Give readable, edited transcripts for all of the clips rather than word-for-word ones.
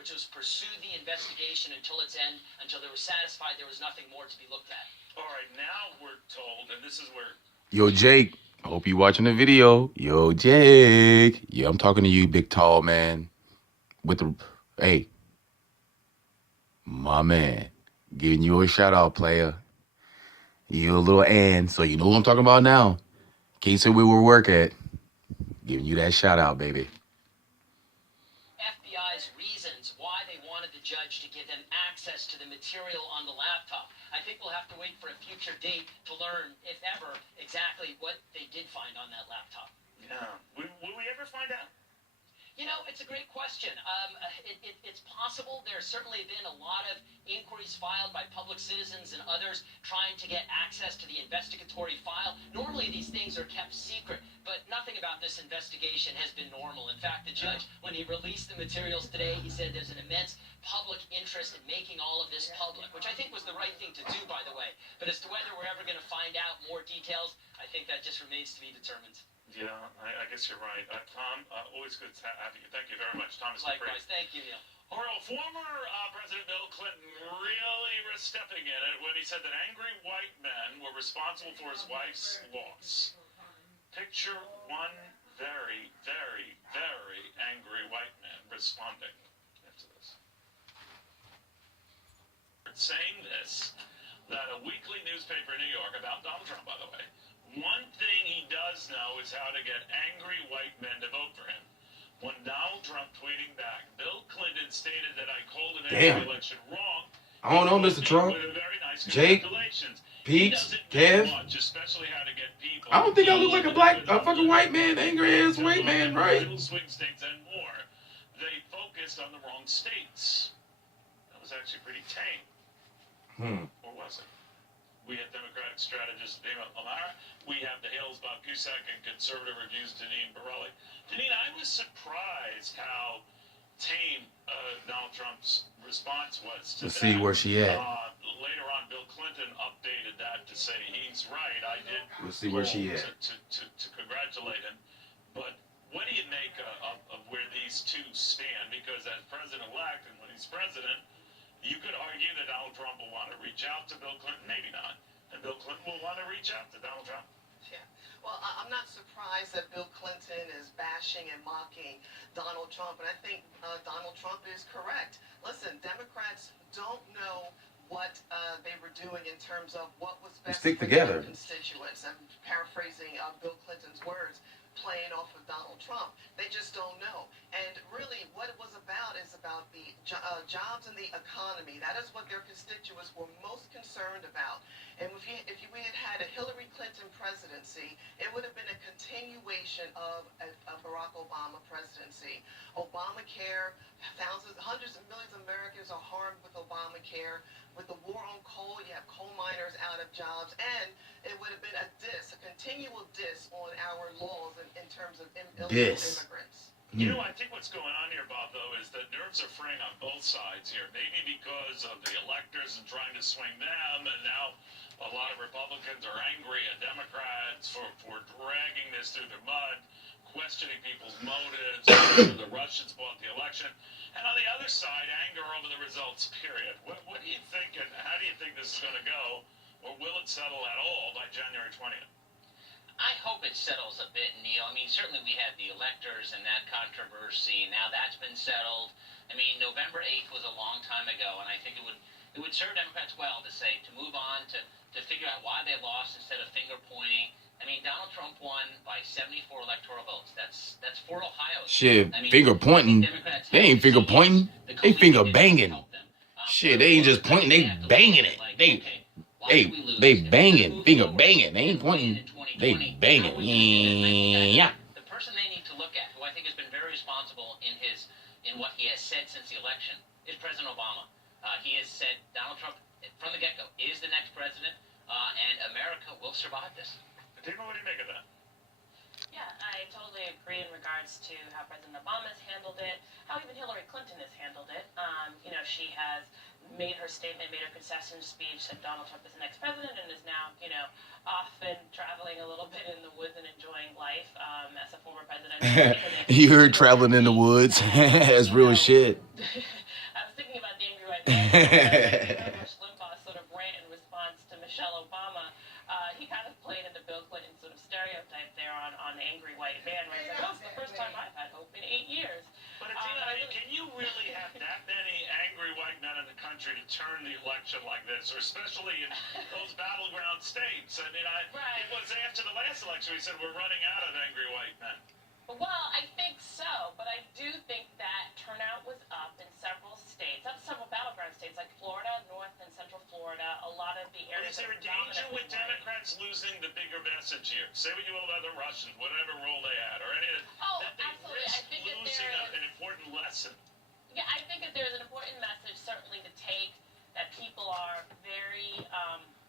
which was pursue the investigation until its end, until they were satisfied there was nothing more to be looked at. All right, now we're told, and this is where... Yo, Jake, I hope you watching the video. Yo, Jake. Yeah, I'm talking to you, big tall man. With the... Hey. My man. Giving you a shout out, player. You a little so you know what I'm talking about now. Case of we were work at. Giving you that shout out, baby. FBI's reasons why they wanted the judge to give them access to the material on the laptop. I think we'll have to wait for a future date to learn, if ever, exactly what they did find on that laptop. Yeah. Will we ever find out? You know, it's a great question. It's possible. There's certainly been a lot of inquiries filed by public citizens and others trying to get access to the investigatory file. Normally, these things are kept secret, but nothing about this investigation has been normal. In fact, the judge, when he released the materials today, he said there's an immense public interest in making all of this public, which I think was the right thing to do, by the way. But as to whether we're ever going to find out more details, I think that just remains to be determined. Yeah, I guess you're right. Tom, always good to have you. Thank you very much, Thomas. Likewise, thank you, Neil. All right, former President Bill Clinton really was stepping in it when he said that angry white men were responsible for his wife's loss. Picture one very, very, very angry white man responding to this. Saying this, that a weekly newspaper in New York, about Donald Trump, by the way, one thing he does know is how to get angry white men to vote for him. When Donald Trump tweeting back, Bill Clinton stated that I called an election wrong. I don't know, Mr. Trump. With a very nice Jake, Pete, Kev. Especially how to get people. I don't think I look like a fucking white man, angry ass white man, right? Swing states and more. They focused on the wrong states. That was actually pretty tame. Or was it? We had Democratic strategist Dana Amara. We have the Hills, Bob Cusack, and conservative reviews, Deneen Barelli. Deneen, I was surprised how tame Donald Trump's response was to Let's that. see where she at. Later on, Bill Clinton updated that to say he's right. I did. Let's see where she at. To congratulate him. But what do you make of where these two stand? Because as president-elect, and when he's president, you could argue that Donald Trump will want to reach out to Bill Clinton, maybe not. And Bill Clinton will want to reach out to Donald Trump. Yeah. Well, I'm not surprised that Bill Clinton is bashing and mocking Donald Trump, and I think Donald Trump is correct. Listen, Democrats don't know what they were doing in terms of what was best for their constituents. I'm paraphrasing Bill Clinton's words, playing off of Donald Trump. They just don't know. And really, what it was about is about the jobs and the economy. That is what their constituents were most concerned about. And if we had had a Hillary Clinton presidency, it would have been a continuation of a Barack Obama presidency. Obamacare, hundreds of millions of Americans are harmed with Obamacare. With the war on coal, you have coal miners out of jobs, and it would have been a continual diss on our laws in terms of illegal immigrants. You know, I think what's going on here, Bob, though, is that nerves are fraying on both sides here. Maybe because of the electors and trying to swing them, and now a lot of Republicans are angry at Democrats for dragging this through the mud, questioning people's motives, whether the Russians bought the election. And on the other side, anger over the results, period. What do you think, and how do you think this is going to go, or will it settle at all by January 20th? I hope it settles a bit, Neil. I mean, certainly we had the electors and that controversy. Now that's been settled. I mean, November 8th was a long time ago, and I think it would serve Democrats well to move on, to figure out why they lost instead of finger pointing. I mean, Donald Trump won by 74 electoral votes. That's 4 Ohio's. Shit, I mean, finger pointing. They ain't finger pointing. They finger banging. Shit, they ain't just pointing. They banging it. They banging. Finger banging. They ain't pointing. They banging. Yeah. The person they need to look at, who I think has been very responsible in what he has said since the election, is President Obama. He has said Donald Trump, from the get-go, is the next president, and America will survive this. Dima, what do you make of that? Yeah, I totally agree in regards to how President Obama's handled it, how even Hillary Clinton has handled it. She has made her statement, made her concession speech, said Donald Trump is the next president, and is now, off and traveling a little bit in the woods and enjoying life as a former president. You heard traveling in the woods. That's real shit. Rush Limbaugh's sort of rant in response to Michelle Obama. He kind of played into Bill Clinton's sort of stereotype there on the angry white man. Where he's like, oh, it's the first time I've had hope in 8 years. But can you really have that many angry white men in the country to turn the election like this, or especially in those battleground states? I mean, it was after the last election we said we're running out of angry white men. Well, I think so, but I do think that turnout was up in several states, up several battleground states like Florida, North and Central Florida, a lot of the areas. Is there a danger with Democrats losing the bigger message here? Say what you will about the Russians, whatever role they had, or any of that they absolutely. risk I think losing an important lesson. Yeah, I think that there's an important message certainly to take, that people are very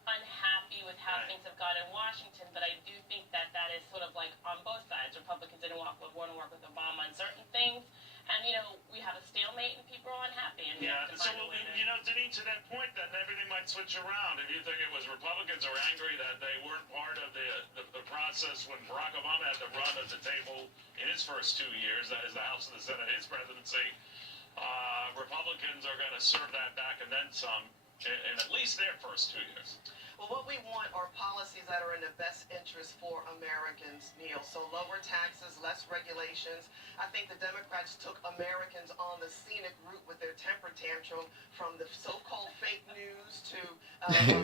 unhappy with how things have gone in Washington, but I do think that that is sort of like on both sides. Republicans didn't want to work with Obama on certain things, and we have a stalemate and people are unhappy. And so Denise, to that point, then everything might switch around. If you think it was Republicans are angry that they weren't part of the process when Barack Obama had to run at the table in his first 2 years, that is the House and the Senate, his presidency, Republicans are going to serve that back and then some in at least their first 2 years. Well, what we want are policies that are in the best interest for Americans, Neil. So lower taxes, less regulations. I think the Democrats took Americans on the scenic route with their temper tantrum, from the so-called fake news to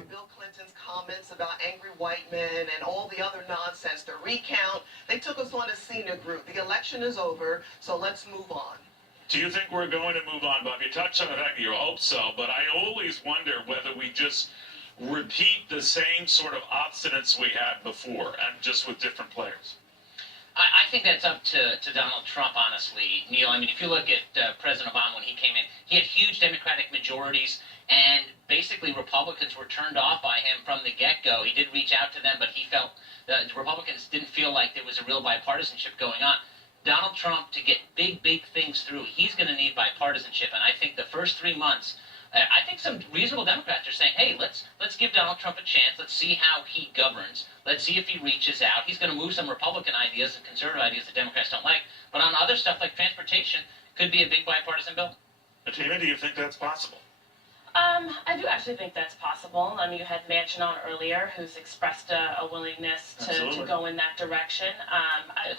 Bill Clinton's comments about angry white men and all the other nonsense, the recount. They took us on a scenic route. The election is over, so let's move on. Do you think we're going to move on, Bob? You touched on the fact that you hope so, but I always wonder whether we just repeat the same sort of obstinance we had before, and just with different players. I think that's up to Donald Trump, honestly, Neil. I mean, if you look at President Obama when he came in, he had huge Democratic majorities, and basically Republicans were turned off by him from the get-go. He did reach out to them, but he felt the Republicans didn't feel like there was a real bipartisanship going on. Donald Trump, to get big things through, he's going to need bipartisanship, and I think the first 3 months, I think some reasonable Democrats are saying, hey, let's give Donald Trump a chance. Let's see how he governs. Let's see if he reaches out. He's going to move some Republican ideas and conservative ideas that Democrats don't like. But on other stuff like transportation, could be a big bipartisan bill. Tina, do you think that's possible? I do actually think that's possible. I mean, you had Manchin on earlier, who's expressed a willingness to go in that direction.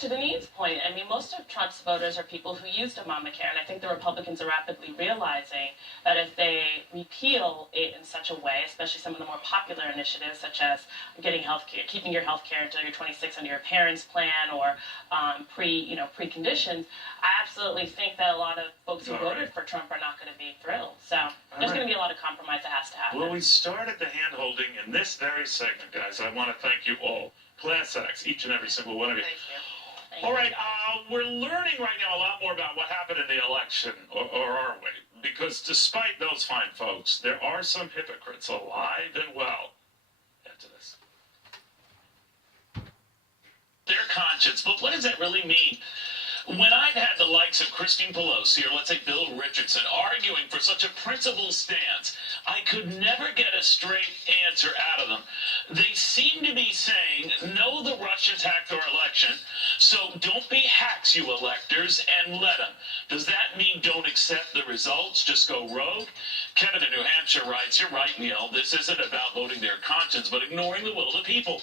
To Deneen's point, I mean, most of Trump's voters are people who used Obamacare, and I think the Republicans are rapidly realizing that if they repeal it in such a way, especially some of the more popular initiatives, such as getting health care, keeping your health care until you're 26 under your parents' plan, or preconditions, I absolutely think that a lot of folks who voted for Trump are not going to be thrilled. So there's going to be a lot of compromise that has to happen. Well, we started the hand-holding in this very segment, guys. I want to thank you all. Class acts, each and every single one of you. Thank you. All right, we're learning right now a lot more about what happened in the election, or are we? Because despite those fine folks, there are some hypocrites alive and well. Into this. Their conscience, but what does that really mean? When I've had the likes of Christine Pelosi, or let's say Bill Richardson, arguing for such a principled stance, I could never get a straight answer out of them. They seem to be saying, no, the Russians hacked our election, so don't be hacks, you electors, and let them. Does that mean don't accept the results, just go rogue? Kevin in New Hampshire writes, you're right, Neil, this isn't about voting their conscience, but ignoring the will of the people.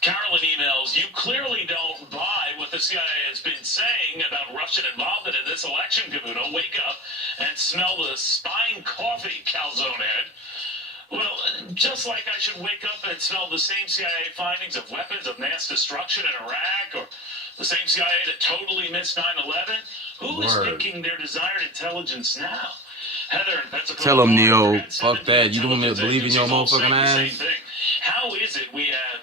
Carolyn emails, you clearly don't buy what the CIA has been saying about Russian involvement in this election, Cavuto. Wake up and smell the spine coffee, calzone head. Well, just like I should wake up and smell the same CIA findings of weapons of mass destruction in Iraq, or the same CIA that totally missed 9/11. Who is thinking their desired intelligence now? Heather in Pensacola. Tell them, Neo, fuck that. You don't want me to believe in your motherfucking ass? How is it we have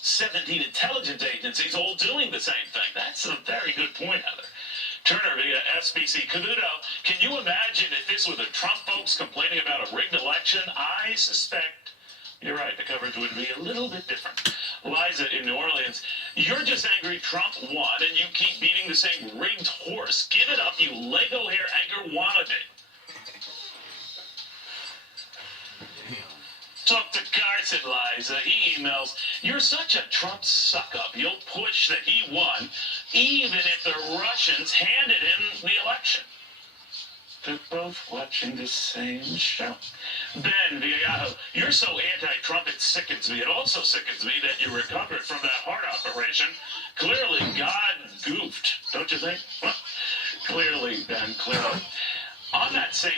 17 intelligence agencies all doing the same thing? That's a very good point, Heather. Turner via SBC. Cavuto, can you imagine if this were the Trump folks complaining about a rigged election? I suspect you're right, the coverage would be a little bit different. Liza in New Orleans, you're just angry Trump won and you keep beating the same rigged horse. Give it up, you Lego hair anchor wannabe. Talk to Carson, Liza. He emails, you're such a Trump suck-up. You'll push that he won, even if the Russians handed him the election. They're both watching the same show. Ben via Yahoo, you're so anti-Trump it sickens me. It also sickens me that you recovered from that heart operation. Clearly, God goofed, don't you think? Clearly, Ben, clearly. On that same